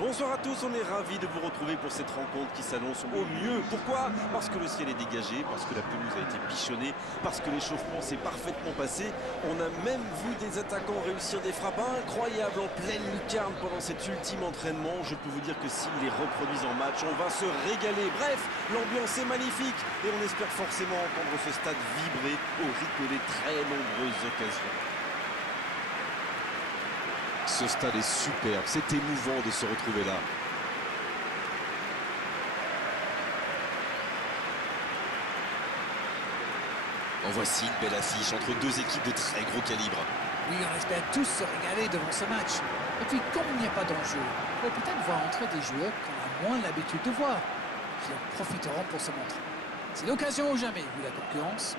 Bonsoir à tous, on est ravis de vous retrouver pour cette rencontre qui s'annonce au mieux. Pourquoi? Parce que le ciel est dégagé, parce que la pelouse a été bichonnée, parce que l'échauffement s'est parfaitement passé. On a même vu des attaquants réussir des frappes incroyables en pleine lucarne pendant cet ultime entraînement. Je peux vous dire que s'ils les reproduisent en match, on va se régaler. Bref, l'ambiance est magnifique et on espère forcément entendre ce stade vibrer au rythme des très nombreuses occasions. Ce stade est superbe, c'est émouvant de se retrouver là. En voici une belle affiche entre deux équipes de très gros calibre. Oui, on espère tous se régaler devant ce match. Et puis, comme il n'y a pas d'enjeu, on peut peut-être voir entrer des joueurs qu'on a moins l'habitude de voir, qui en profiteront pour se montrer. C'est l'occasion ou jamais, vu la concurrence.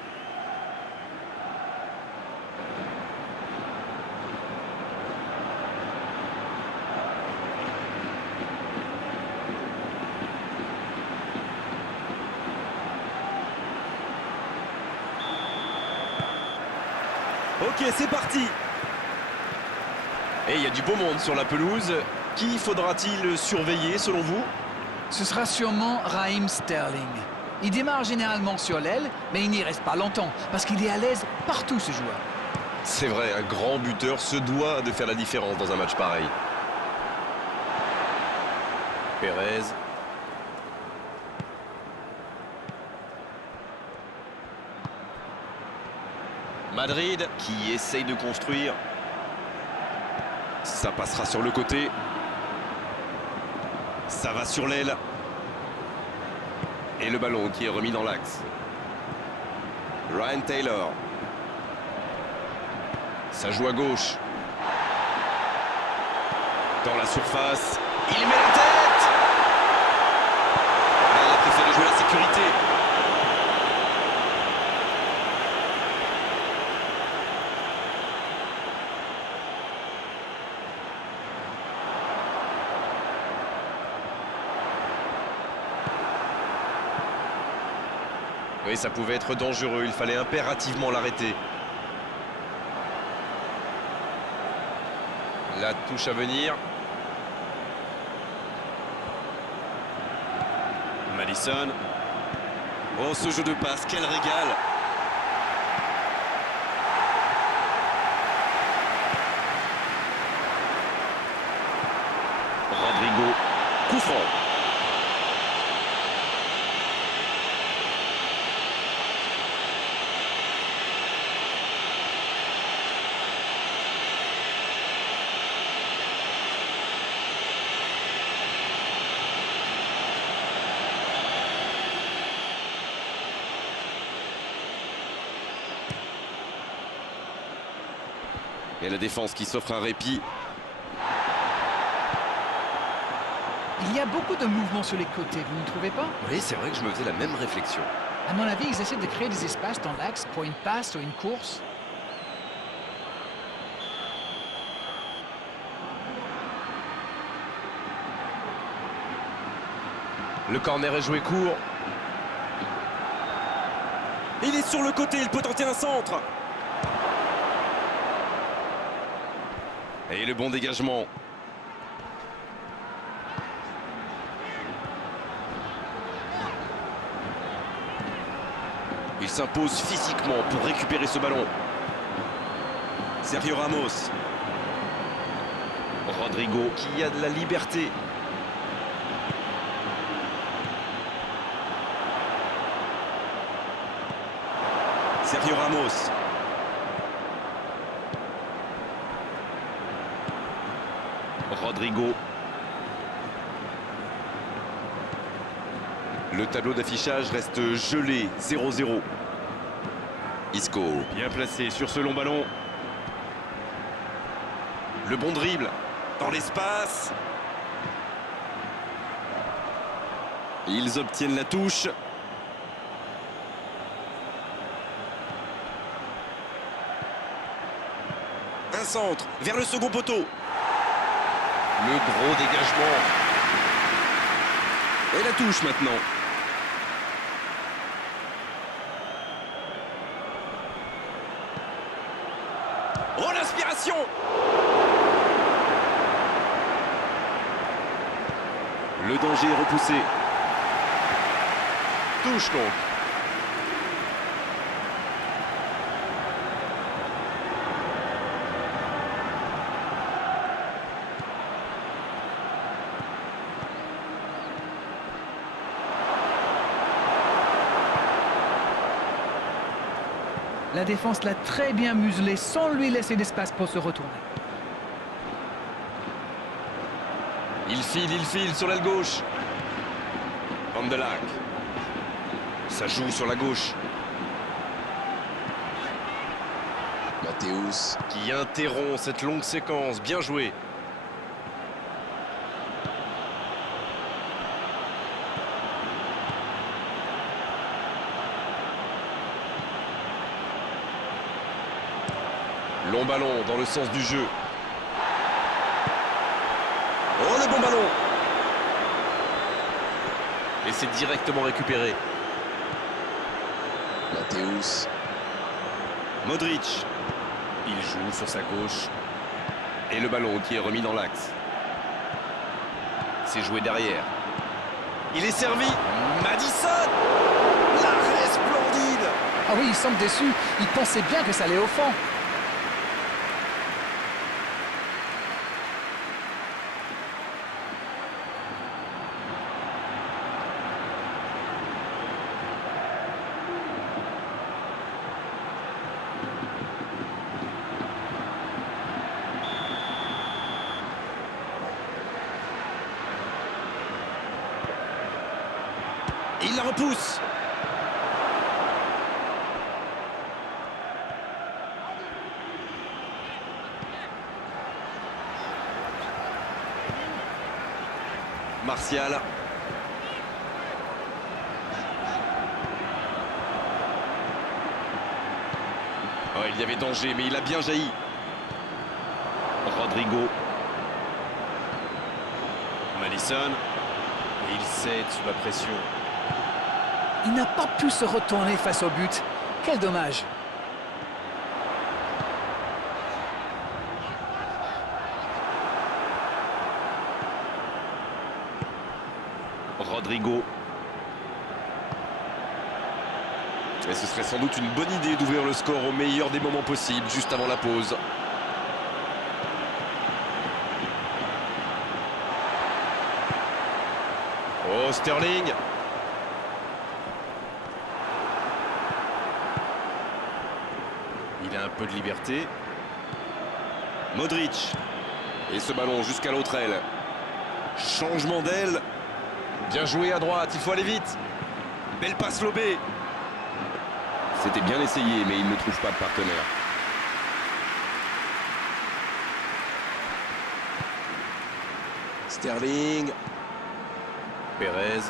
Ok, c'est parti. Et il y a du beau monde sur la pelouse. Qui faudra-t-il surveiller selon vous? Ce sera sûrement Raheem Sterling. Il démarre généralement sur l'aile, mais il n'y reste pas longtemps, parce qu'il est à l'aise partout, ce joueur. C'est vrai, un grand buteur se doit de faire la différence dans un match pareil. Pérez. Madrid qui essaye de construire. Ça passera sur le côté. Ça va sur l'aile. Et le ballon qui est remis dans l'axe. Ryan Taylor. Ça joue à gauche. Dans la surface. Il met la tête. Il a préféré jouer la sécurité. Oui, ça pouvait être dangereux, il fallait impérativement l'arrêter. La touche à venir. Madison. Oh, ce jeu de passe, quel régal! Rodrigo, coup franc. Et la défense qui s'offre un répit. Il y a beaucoup de mouvements sur les côtés, vous ne trouvez pas? Oui, c'est vrai que je me faisais la même réflexion. À mon avis, ils essaient de créer des espaces dans l'axe pour une passe ou une course. Le corner est joué court. Il est sur le côté, il peut tenter un centre. Et le bon dégagement. Il s'impose physiquement pour récupérer ce ballon. Sergio Ramos. Rodrigo qui a de la liberté. Sergio Ramos. Rodrigo. Le tableau d'affichage reste gelé, 0-0. Isco, bien placé sur ce long ballon. Le bon dribble, dans l'espace. Ils obtiennent la touche. Un centre, vers le second poteau. Le gros dégagement. Et la touche maintenant. Oh, l'inspiration! Le danger est repoussé. Touche donc. La défense l'a très bien muselé sans lui laisser d'espace pour se retourner. Il file sur l'aile gauche. Van de Laak. Ça joue sur la gauche. Matthäus qui interrompt cette longue séquence. Bien joué. Long ballon dans le sens du jeu. Oh, le bon ballon! Et c'est directement récupéré. Matthäus. Modric. Il joue sur sa gauche. Et le ballon qui est remis dans l'axe. C'est joué derrière. Il est servi. Madison! L'arrêt splendide! Ah oui, il semble déçu. Il pensait bien que ça allait au fond. Il la repousse. Martial. Oh, il y avait danger, mais il a bien jailli. Rodrigo. Madison. Et il cède sous la pression. Il n'a pas pu se retourner face au but. Quel dommage. Rodrigo. Et ce serait sans doute une bonne idée d'ouvrir le score au meilleur des moments possibles, juste avant la pause. Oh, Sterling. Il a un peu de liberté. Modric. Et ce ballon jusqu'à l'autre aile. Changement d'aile. Bien joué à droite, il faut aller vite. Belle passe lobée. C'était bien essayé, mais il ne trouve pas de partenaire. Sterling. Perez.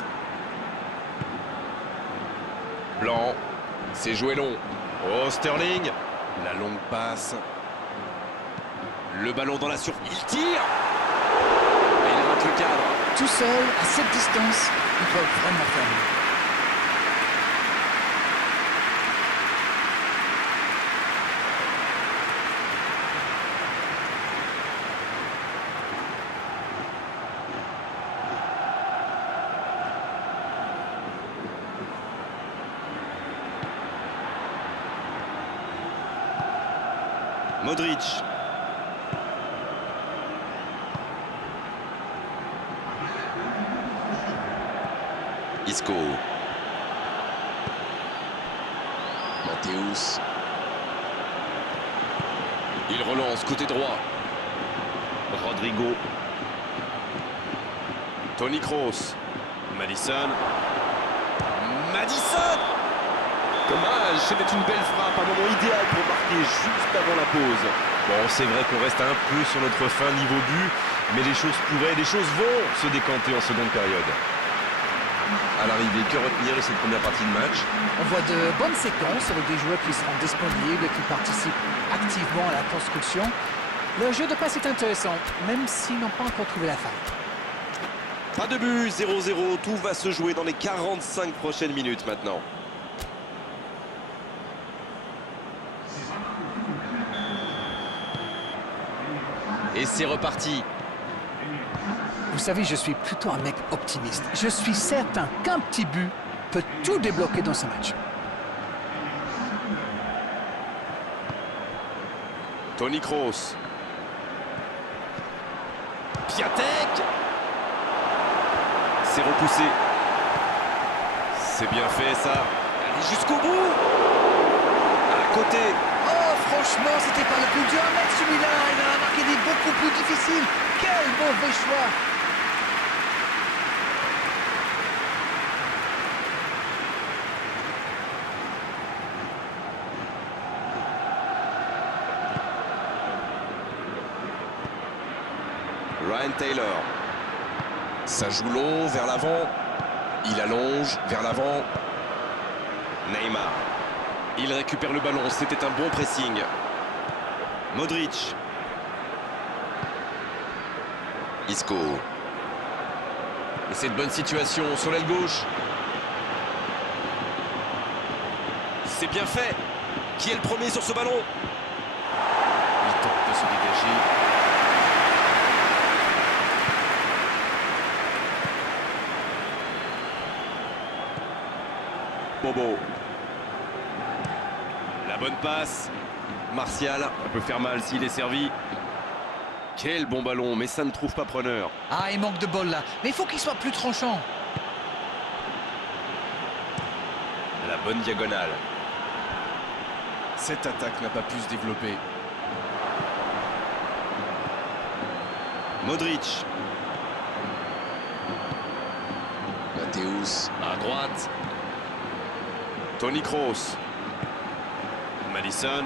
Blanc. C'est joué long. Oh, Sterling. La longue passe. Le ballon dans la surface. Il tire. Et il rate le cadre. Tout seul, à cette distance, il doit vraiment faire mieux. Modric. Isco. Matthäus. Il relance côté droit. Rodrigo. Toni Kroos. Madison. Madison! Dommage, c'était une belle frappe, un moment idéal pour marquer juste avant la pause. Bon, c'est vrai qu'on reste un peu sur notre fin niveau but, mais les choses pourraient, les choses vont se décanter en seconde période. À l'arrivée, que retenir de cette première partie de match? On voit de bonnes séquences avec des joueurs qui seront disponibles, qui participent activement à la construction. Le jeu de passe est intéressant, même s'ils n'ont pas encore trouvé la faille. Pas de but, 0-0, tout va se jouer dans les 45 prochaines minutes maintenant. Et c'est reparti. Vous savez, je suis plutôt un mec optimiste. Je suis certain qu'un petit but peut tout débloquer dans ce match. Toni Kroos. Piatek. C'est repoussé. C'est bien fait ça. Allez jusqu'au bout. À côté. Oh, franchement, c'était pas le plus dur à mettre celui-là. Il en a marqué des beaucoup plus difficiles. Quel mauvais choix. Ryan Taylor. Ça joue long vers l'avant. Il allonge vers l'avant. Neymar. Il récupère le ballon. C'était un bon pressing. Modric. Isco. Et c'est une bonne situation sur l'aile gauche. C'est bien fait. Qui est le premier sur ce ballon? Il tente de se dégager. Bobo. La bonne passe. Martial. Ça peut faire mal s'il est servi. Quel bon ballon, mais ça ne trouve pas preneur. Ah, il manque de bol là. Mais il faut qu'il soit plus tranchant. La bonne diagonale. Cette attaque n'a pas pu se développer. Modric. Matthäus. À droite. Toni Kroos. Madison.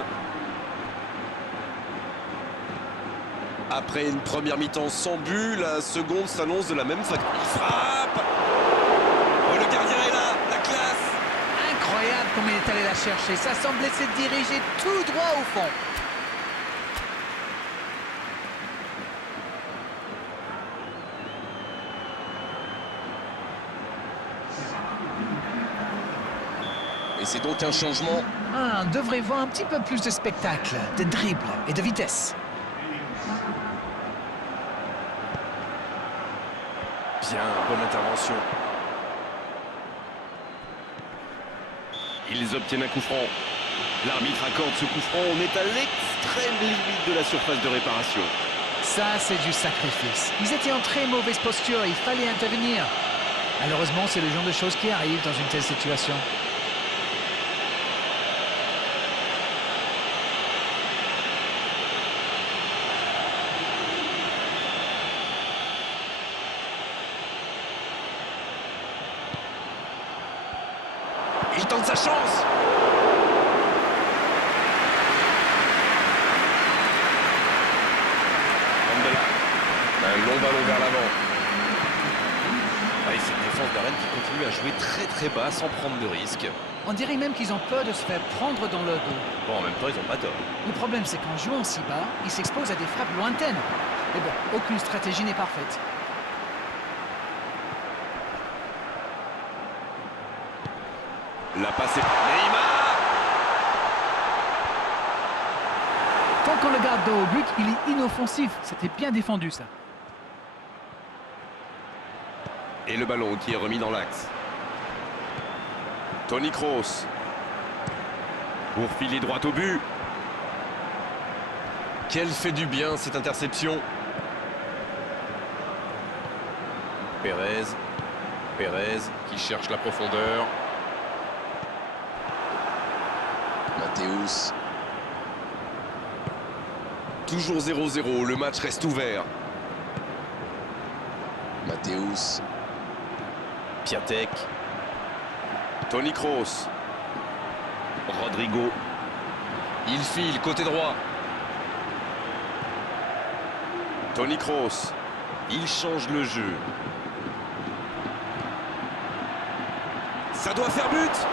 Après une première mi-temps sans but, la seconde s'annonce de la même façon. Il frappe. Oh, le gardien est là, la classe. Incroyable comme il est allé la chercher. Ça semblait se diriger tout droit au fond. Et c'est donc un changement. Ah, on devrait voir un petit peu plus de spectacle, de dribble et de vitesse. Bien, bonne intervention. Ils obtiennent un coup franc. L'arbitre accorde ce coup franc. On est à l'extrême limite de la surface de réparation. Ça, c'est du sacrifice. Ils étaient en très mauvaise posture, il fallait intervenir. Malheureusement, c'est le genre de choses qui arrivent dans une telle situation. Il tente sa chance. Mandela. Un long ballon vers l'avant. Et cette défense d'Arène qui continue à jouer très très bas sans prendre de risques. On dirait même qu'ils ont peur de se faire prendre dans leur dos. Bon, en même temps, ils n'ont pas tort. Le problème, c'est qu'en jouant si bas, ils s'exposent à des frappes lointaines. Mais bon, aucune stratégie n'est parfaite. La passe est... Neymar. Tant qu'on le garde dos au but, il est inoffensif. C'était bien défendu, ça. Et le ballon qui est remis dans l'axe. Toni Kroos. Pour filer droit au but. Quelle fait du bien cette interception. Pérez. Pérez qui cherche la profondeur. Matthäus. Toujours 0-0, le match reste ouvert. Matthäus. Piatek. Toni Kroos. Rodrigo. Il file côté droit. Toni Kroos. Il change le jeu. Ça doit faire but.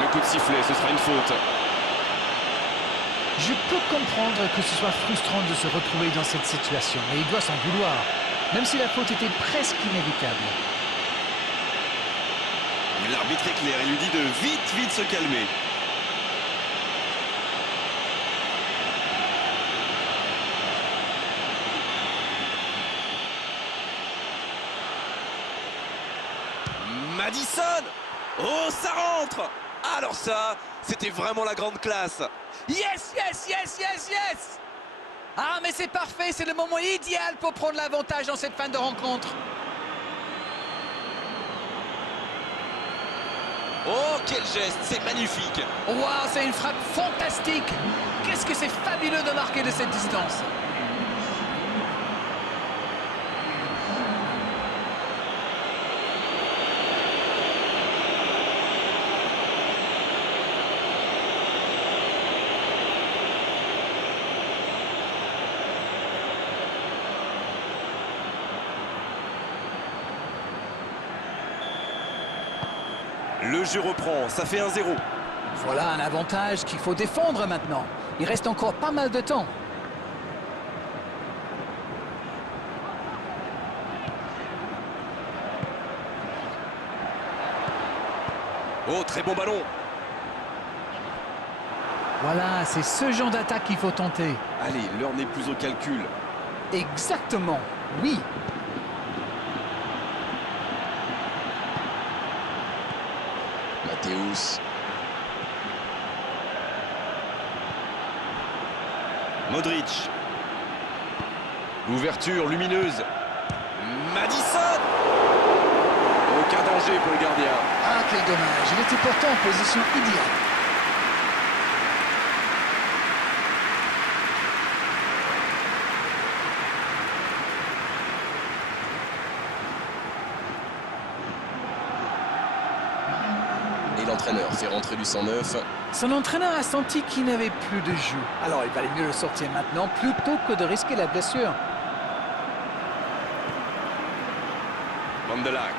Le coup de sifflet, ce sera une faute. Je peux comprendre que ce soit frustrant de se retrouver dans cette situation, mais il doit s'en vouloir, même si la faute était presque inévitable. L'arbitre est clair, il lui dit de vite se calmer. Madison! Oh, ça rentre! Alors ça, c'était vraiment la grande classe. Yes, yes, yes, yes, yes! Ah, mais c'est parfait, c'est le moment idéal pour prendre l'avantage dans cette fin de rencontre. Oh, quel geste, c'est magnifique. Wow, c'est une frappe fantastique. Qu'est-ce que c'est fabuleux de marquer de cette distance. Le jeu reprend, ça fait 1-0. Voilà un avantage qu'il faut défendre maintenant. Il reste encore pas mal de temps. Oh, très bon ballon. Voilà, c'est ce genre d'attaque qu'il faut tenter. Allez, l'heure n'est plus au calcul. Exactement, oui. Mathéus. Modric. L'ouverture lumineuse. Madison. Aucun danger pour le gardien. Ah, quel dommage. Il était pourtant en position idéale. Et l'entraîneur fait rentrer du 109. Son entraîneur a senti qu'il n'avait plus de jeu. Alors il valait mieux le sortir maintenant plutôt que de risquer la blessure. Van de Laak.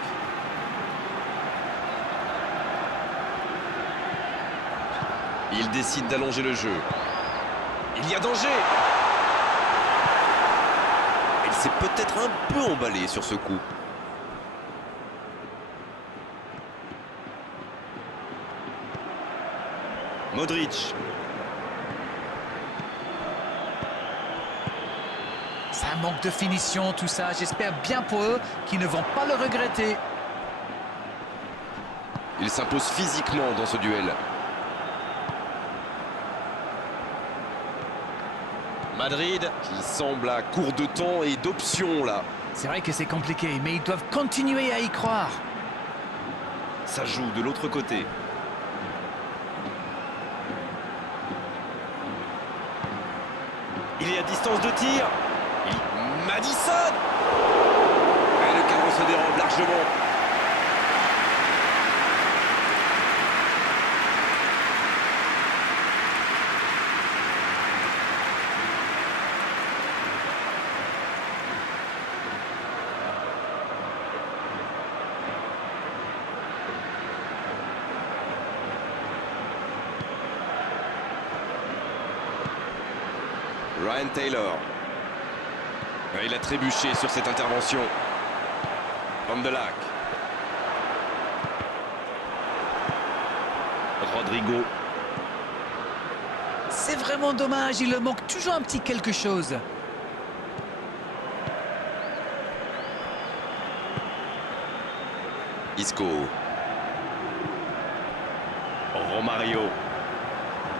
Il décide d'allonger le jeu. Il y a danger. Il s'est peut-être un peu emballé sur ce coup. Modric. Ça manque de finition tout ça. J'espère bien pour eux qu'ils ne vont pas le regretter. Il s'impose physiquement dans ce duel. Madrid qui semble à court de temps et d'options là. C'est vrai que c'est compliqué, mais ils doivent continuer à y croire. Ça joue de l'autre côté. Il est à distance de tir. Madison. Et le cadre se dérobe largement. Ryan Taylor. Il a trébuché sur cette intervention. Van de Laak. Rodrigo. C'est vraiment dommage, il leur manque toujours un petit quelque chose. Isco. Romario.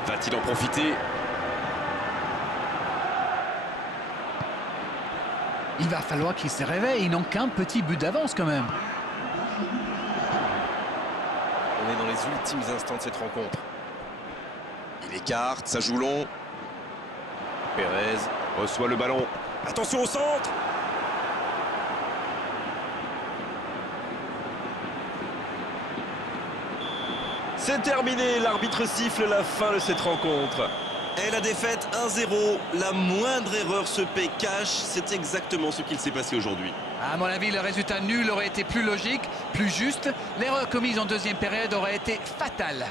Va-t-il en profiter? Il va falloir qu'ils se réveillent, ils n'ont qu'un petit but d'avance quand même. On est dans les ultimes instants de cette rencontre. Il écarte, ça joue long. Pérez reçoit le ballon. Attention au centre! C'est terminé, l'arbitre siffle la fin de cette rencontre. Et la défaite 1-0, la moindre erreur se paie cash, c'est exactement ce qu'il s'est passé aujourd'hui. À mon avis, le résultat nul aurait été plus logique, plus juste. L'erreur commise en deuxième période aurait été fatale.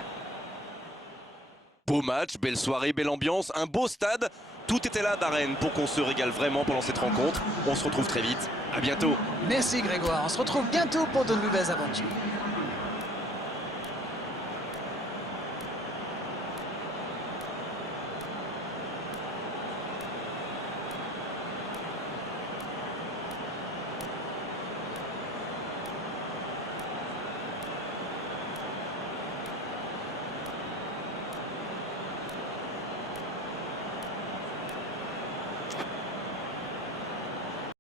Beau match, belle soirée, belle ambiance, un beau stade. Tout était là d'Arène pour qu'on se régale vraiment pendant cette rencontre. On se retrouve très vite, à bientôt. Merci Grégoire, on se retrouve bientôt pour de nouvelles aventures.